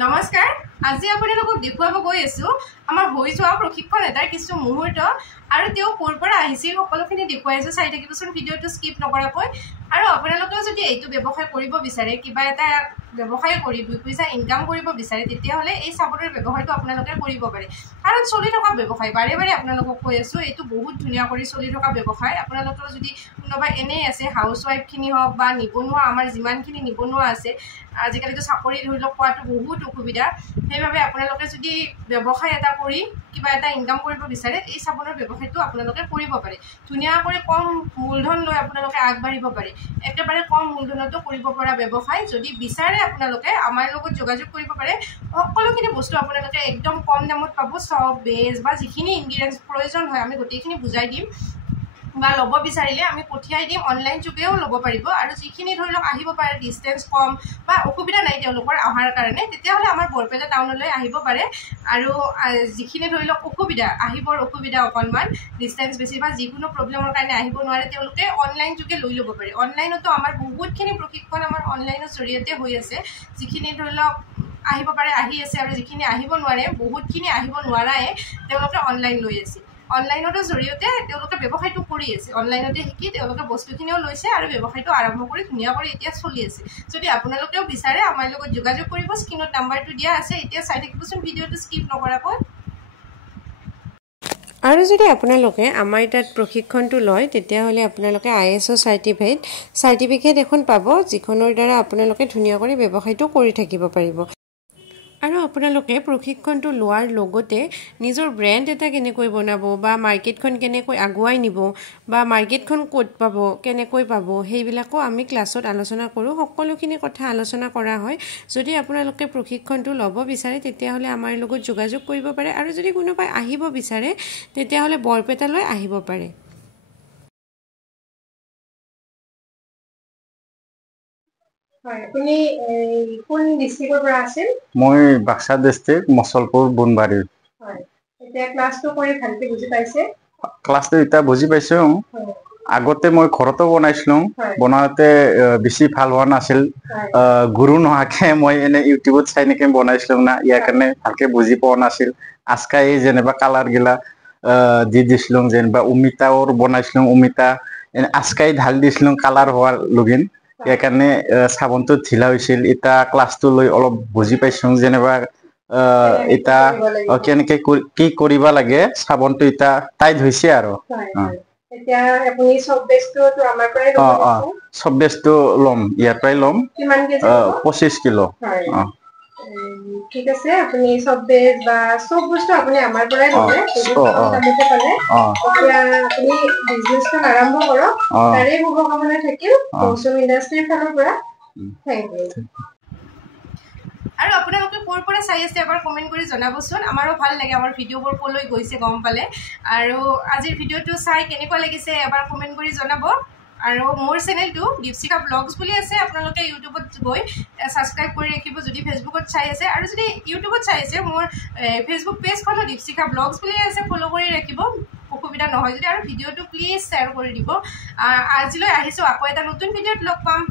নমস্কাৰ আজি আপোনালোকক দেখুৱাব গৈ আছো আমাৰ হৈ যোৱা প্ৰশিক্ষণ এটাৰ কিছু মুহূৰ্ত আৰু তেও কোৰ পৰা আহিছিল সকলোখিনি দেখুৱাই আছো চাই থাকিবচোন ভিডিঅটো স্কিপ নকৰাকৈ আৰু আপোনালোকেও যদি এইটো ব্যৱসায় কৰিব বিচাৰে কিবা এটা ব্যৱসায় কৰি দুই পইচা ইনকাম কৰিব বিচাৰে তেতিয়া হলে এই সাবনৰ ব্যৱসায়টো আপোনালোকে কৰিব পাৰে কাৰণ চলি থকা ব্যৱসায় বাৰে বাৰে আপোনালোকক কৈ আছো এইটো বহুত ধুনীয়া কৰি চলি থকা ব্যৱসায় আপোনালোকৰ যদি কোনোবা এনে আছে হাউস ওয়াইফ খিনি হওক বা নিবনুৱা আমাৰ যিমানখিনি নিবনুৱা আছে আজিকালিতো চাকৰি ধৰি লওক পোৱাটো বহুত অসুবিধা সেইভাবে আপোনালোকে যদি ব্যৱসায় এটা কৰি কিবা এটা ইনকাম কৰিব বিচাৰে এই সাবনৰ ব্যৱসায়টো আপোনালোকে কৰিব পাৰে ধুনীয়া কৰি কম মূলধন লৈ আপোনালোকে আগবাঢ়িব পাৰে একেবাৰে কম মূলধনতো কৰিব পৰা ব্যৱসায় যদি বিচাৰে আপোনালোকে আমাৰ লগত যোগাযোগ কৰিব পাৰে সকলোখিনি বস্তু আপোনালোকে একদম কম দামত পাব সব বেজ বা যিখিনি ইনগ্ৰেডিয়েন্টছ প্ৰয়োজন হয় আমি গোটেইখিনি বুজাই দিম বা লব বিচাৰিলে আমি পঠিয়াই দিম অনলাইন যোগেও লব পাৰিব আৰু যিখিনি ধৰি লওক আহিব পাৰে ডিসটেন্স কম বা অসুবিধা নাই তেওঁলোকৰ আহাৰ কাৰণে তেতিয়া হলে আমাৰ বৰপেটা টাউনলৈ আহিব পাৰে আৰু যিখিনি ধৰি লওক অসুবিধা আহিবৰ অসুবিধা অকনমান ডিসটেন্স বেছি বা যিকোনো প্ৰবলেমৰ কাৰণে আহিব নোৱাৰে তেওঁলোকে অনলাইন যোগে লৈ লব পাৰে অনলাইনতো আমাৰ বহুতখিনি প্ৰশিক্ষণ আমাৰ অনলাইনৰ জৰিয়তে হৈ আছে যিখিনি ধৰি লওক আহিব পাৰে আহি আছে আৰু যিখিনি আহিব নোৱাৰে বহুতখিনি আহিব নোৱাৰায়ে তেওঁলোকে অনলাইন লৈ আছে অনলাইনৰ জৰিয়তে তেওঁলোকে ব্যৱসায়টো কৰি আছে অনলাইনতে শিকি তেওঁলোকে বস্তুখিনিও লৈছে আৰু ব্যৱসায়টো আৰম্ভ কৰি ধুনীয়া কৰি এতিয়া চলি আছে যদি আপোনালোকেও বিচাৰে আমাৰ লগত যোগাযোগ কৰিব স্ক্ৰীনত নাম্বাৰটো দিয়া আছে এতিয়া চাই থাকিবচোন ভিডিঅটো স্কিপ নকৰাকৈ আৰু যদি আপোনালোকে আমাৰ তাত প্ৰশিক্ষণটো লয় তেতিয়া হলে আপোনালোকে ISO সাৰ্টিফিকেট এখন পাব যিখনৰ দ্বাৰা আপোনালোকে ধুনীয়া কৰি ব্যৱসায়টো কৰি থাকিব পাৰিব আৰু আপোনালোকে প্ৰশিক্ষণটো লোৱাৰ লগতে নিজৰ ব্ৰ্যান্ড এটা কেনেকৈ বনাব বা মাৰ্কেটখন কেনেকৈ আগুৱাই নিব বা মাৰ্কেটখন ক'ত পাব কেনেকৈ পাব সেইবিলাকো আমি ক্লাছত আলোচনা কৰোঁ সকলোখিনি কথা আলোচনা কৰা হয় যদি আপোনালোকে প্ৰশিক্ষণটো ল'ব বিচাৰে তেতিয়া হলে আমাৰ লগত যোগাযোগ কৰিব পাৰে আৰু যদি কোনোবাই আহিব বিচাৰে তেতিয়া হলে বৰপেটালৈ আহিব পাৰে আপুনি কোন ডিস্ট্ৰিক্টৰ পৰা আছিল মই বাক্সা ডিস্ট্ৰিক্ট মছলপুৰ বুনবাৰী হয় এতিয়া ক্লাছটো কৰি ভালকে বুজি পাইছে ক্লাছটো এটা বুজি পাইছো আগতে মই ঘৰতো বনাইছিলো বনাওতে বেছি ভাল হোৱা নাছিল গুৰু নহাকে মই এনে ইউটিউবত চাই নেকি বনাইছিলো না ইয়াৰ কাৰণে ভালকে বুজি পোৱা নাছিল আজকাই যেনেবা কালাৰ গিলা দি দিছিলো যেনেবা অমিতাৰ বনাইছিলো অমিতা আজকাই ঢাল দিছিলো কালাৰ হোৱাৰ লগিন ইয়াৰ কাৰণে সাবনটো ঢিলা হৈছিল এটা ক্লাছটো লৈ অলপ বুজি পাইছো যেনেবা এটা কেনেকে কি কৰিব লাগে সাবনটো এটা টাইট হৈছে আৰু এতিয়া আপুনি সব বেছটো আমাৰ পৰাই ল'ব সব বেছটো লম ইয়াৰ পৰাই লম কিমান কেজি 25 কিলো ঠিক আছে আপুনি সব বেছ বা সব বস্তু আপুনি আমাৰ পৰাই ল'লে দামতে পালে এতিয়া আপুনি বিজনেছখন আৰম্ভ কৰক তাৰে শুভকামনা থাকিল মৌচুম ইণ্ডাষ্ট্ৰীৰ ফালৰ পৰা থেংক ইউ আৰু আপোনালোকে কোৰ পৰা চাই আছে এবাৰ কমেন্ট কৰি জনাবচোন আমাৰো ভাল লাগে আমাৰ ভিডিঅ'বোৰ কলৈ গৈছে গম পালে আৰু আজিৰ ভিডিঅ'টো চাই কেনেকুৱা লাগিছে এবাৰ কমেন্ট কৰি জনাব আৰু মোৰ চেনেলটো দীপশিখা ব্লগছ বুলি আছে আপোনালোকে ইউটিউবত গৈ সাবস্ক্ৰাইব কৰি ৰাখিব যদি ফেসবুকত চাই আছে আৰু যদি ইউটিউবত চাই আছে মোৰ ফেসবুক পেজখনো দীপশিখা ব্লগছ বুলি আছে ফলো কৰি ৰাখিব অসুবিধা নহয় যদি আৰু ভিডিঅ'টো প্লিজ শ্বেয়াৰ কৰি দিব আজিলৈ আহিছো আকৌ এটা নতুন ভিডিঅ'ত লগ পাম